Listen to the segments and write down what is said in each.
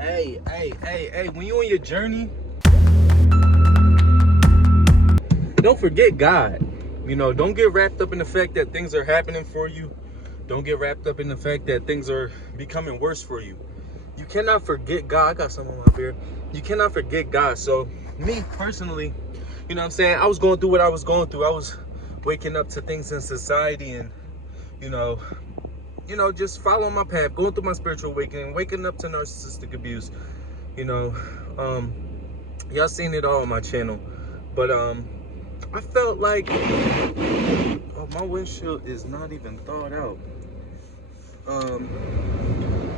Hey, when you on your journey, don't forget God. You know, don't get wrapped up in the fact that things are happening for you. Don't get wrapped up in the fact that things are becoming worse for you. You cannot forget God. I got some on my beer. You cannot forget God. So, me personally, you know what I'm saying? I was going through what I was going through. I was waking up to things in society and, you know, just following my path, going through my spiritual awakening, waking up to narcissistic abuse. You know, y'all seen it all on my channel. But I felt like, oh, my windshield is not even thawed out.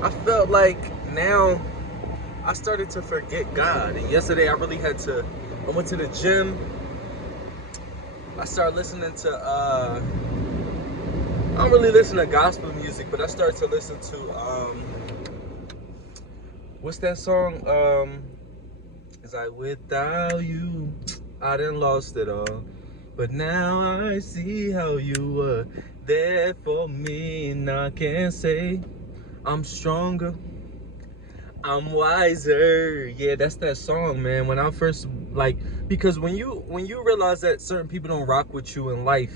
I felt like now I started to forget God. And yesterday I went to the gym. I started listening to, I don't really listen to gospel music, but I started to listen to, what's that song? It's like, without you, I done lost it all. But now I see how you were there for me, and I can say I'm stronger, I'm wiser. Yeah, that's that song, man. When I first, because when you realize that certain people don't rock with you in life,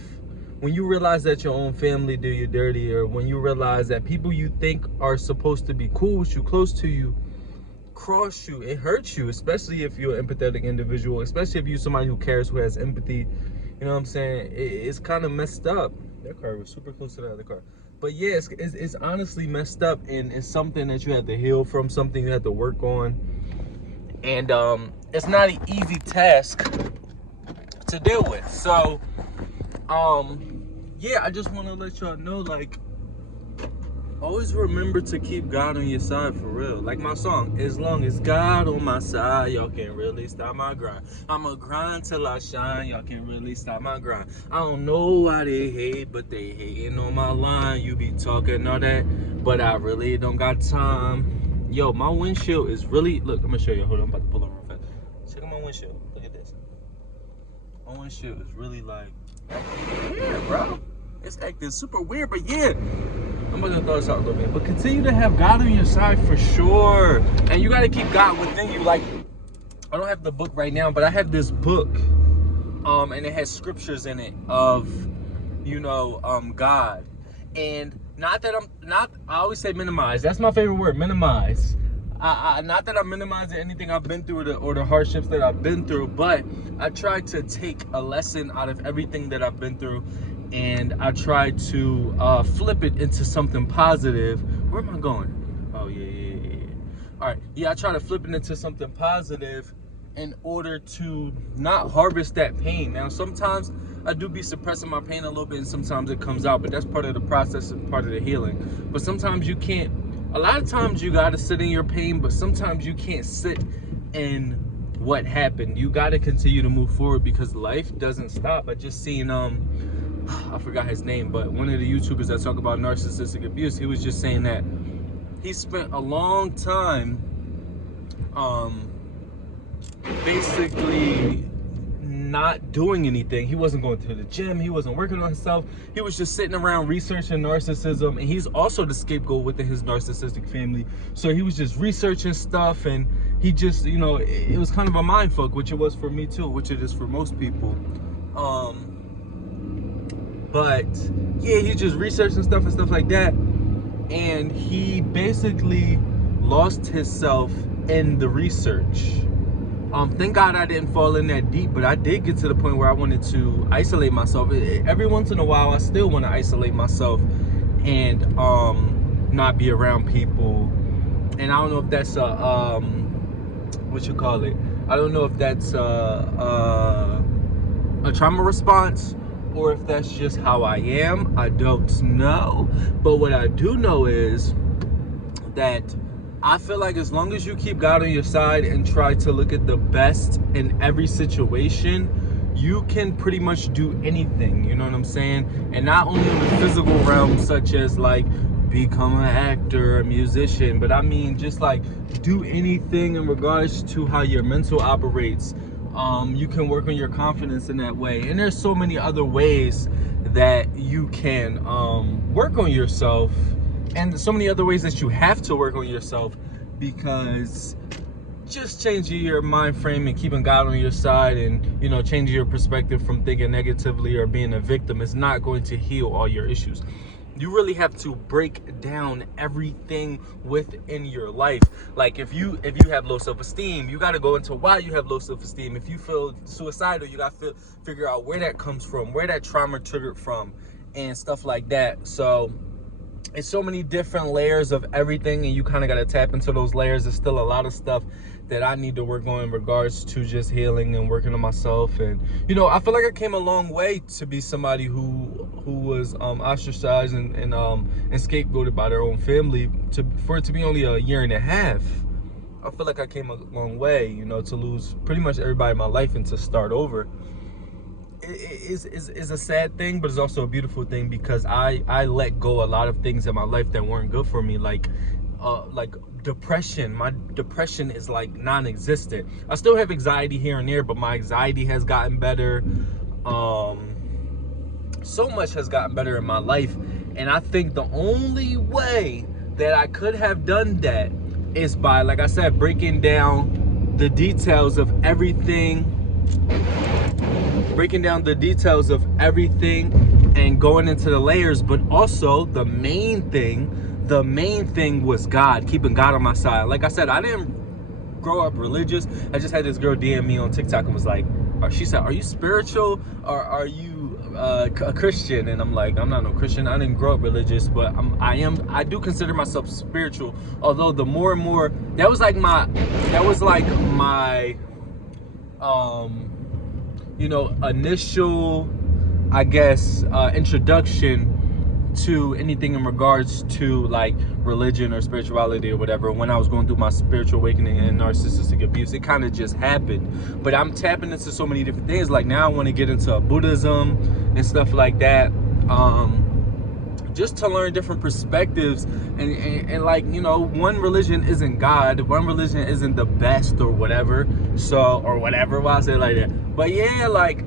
when you realize that your own family do you dirty, or when you realize that people you think are supposed to be cool with you, close to you, cross you, it hurts you, especially if you're an empathetic individual, especially if you're somebody who cares, who has empathy. You know what I'm saying? It's kind of messed up. That car was super close to the other car. But yeah, it's honestly messed up, and it's something that you have to heal from, something you have to work on. And it's not an easy task to deal with. So, yeah, I just want to let y'all know, like, always remember to keep God on your side, for real. Like my song, as long as God on my side, y'all can't really stop my grind. I'ma grind till I shine, y'all can't really stop my grind. I don't know why they hate, but they hating on my line. You be talking all that, but I really don't got time. Yo, my windshield is really, look, I'm gonna show you. Hold on, I'm about to pull over real fast. Check out my windshield. Look at this. My windshield is really like, yeah, bro. It's acting super weird, but yeah. I'm gonna throw this out a little bit, but continue to have God on your side for sure. And you gotta keep God within you. Like, I don't have the book right now, but I have this book, and it has scriptures in it of, God. And I always say minimize. That's my favorite word, minimize. Not that I'm minimizing anything I've been through or the hardships that I've been through, but I try to take a lesson out of everything that I've been through, and I try to flip it into something positive. Where am I going? Oh, yeah. All right. Yeah, I try to flip it into something positive in order to not harvest that pain. Now, sometimes I do be suppressing my pain a little bit, and sometimes it comes out, but that's part of the process and part of the healing. But sometimes you can't. A lot of times you gotta sit in your pain, but sometimes you can't sit in what happened. You gotta continue to move forward, because life doesn't stop. I just seen I forgot his name, but one of the YouTubers that talk about narcissistic abuse, he was just saying that he spent a long time basically not doing anything. He wasn't going to the gym, he wasn't working on himself, he was just sitting around researching narcissism. And he's also the scapegoat within his narcissistic family, so he was just researching stuff, and he just, it was kind of a mind fuck, which it was for me too, which it is for most people. But yeah, he's just researching stuff and stuff like that, and he basically lost himself in the research. Thank God I didn't fall in that deep, but I did get to the point where I wanted to isolate myself. Every once in a while, I still want to isolate myself and not be around people. And I don't know if that's a what you call it. I don't know if that's a trauma response, or if that's just how I am. I don't know. But what I do know is that I feel like as long as you keep God on your side and try to look at the best in every situation, you can pretty much do anything, you know what I'm saying? And not only in the physical realm, such as like become an actor, a musician, but I mean just like do anything in regards to how your mental operates. You can work on your confidence in that way. And there's so many other ways that you can work on yourself, and so many other ways that you have to work on yourself because just changing your mind frame and keeping God on your side, and you know, changing your perspective from thinking negatively or being a victim is not going to heal all your issues. You really have to break down everything within your life. Like if you have low self-esteem, you got to go into why you have low self-esteem. If you feel suicidal, you got to figure out where that comes from, where that trauma triggered from, and stuff like that. So it's so many different layers of everything, and you kind of got to tap into those layers. There's still a lot of stuff that I need to work on in regards to just healing and working on myself. And you know, I feel like I came a long way to be somebody who was ostracized and scapegoated by their own family, for it to be only a year and a half. I feel like I came a long way, you know, to lose pretty much everybody in my life and to start over. Is a sad thing, but it's also a beautiful thing, because I let go a lot of things in my life that weren't good for me, like depression. My depression is like non-existent. I still have anxiety here and there, but my anxiety has gotten better. So much has gotten better in my life, and I think the only way that I could have done that is by, like I said, breaking down the details of everything and going into the layers. But also the main thing was God, keeping God on my side. Like I said, I didn't grow up religious. I just had this girl DM me on TikTok and was like, she said, are you spiritual or are you a Christian? And I'm like, I'm not no Christian. I didn't grow up religious, but I do consider myself spiritual. Although the more and more, that was like my you know, initial, I guess, introduction to anything in regards to like religion or spirituality or whatever. When I was going through my spiritual awakening and narcissistic abuse, it kind of just happened. But I'm tapping into so many different things. Like now I want to get into Buddhism and stuff like that, just to learn different perspectives. And like, you know, one religion isn't God, one religion isn't the best or whatever. So, or whatever, why I say it like that. But yeah, like,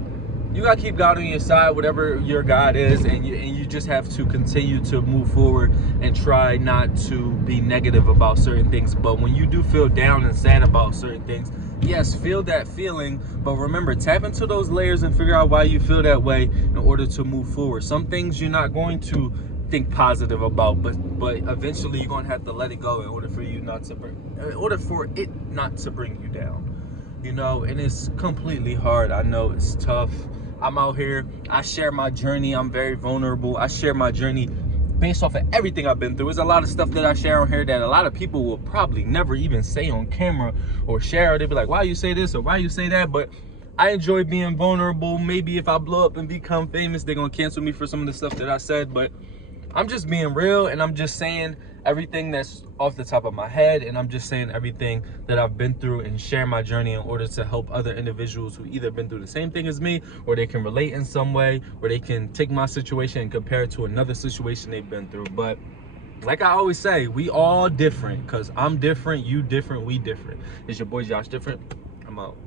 you gotta keep God on your side, whatever your God is, and you just have to continue to move forward and try not to be negative about certain things. But when you do feel down and sad about certain things, yes, feel that feeling, but remember, tap into those layers and figure out why you feel that way in order to move forward. Some things you're not going to think positive about, but eventually you're gonna have to let it go in order for it not to bring you down. You know, and it's completely hard. I know it's tough. I'm out here, I share my journey, I'm very vulnerable. I share my journey based off of everything I've been through. There's a lot of stuff that I share on here that a lot of people will probably never even say on camera or share. They'll be like, why you say this or why you say that? But I enjoy being vulnerable. Maybe if I blow up and become famous, they're gonna cancel me for some of the stuff that I said, but I'm just being real, and I'm just saying everything that's off the top of my head, and I'm just saying everything that I've been through and share my journey in order to help other individuals who either been through the same thing as me, or they can relate in some way, or they can take my situation and compare it to another situation they've been through. But like I always say, we all different, because I'm different, you different, we different. It's your boy Josh Different. I'm out.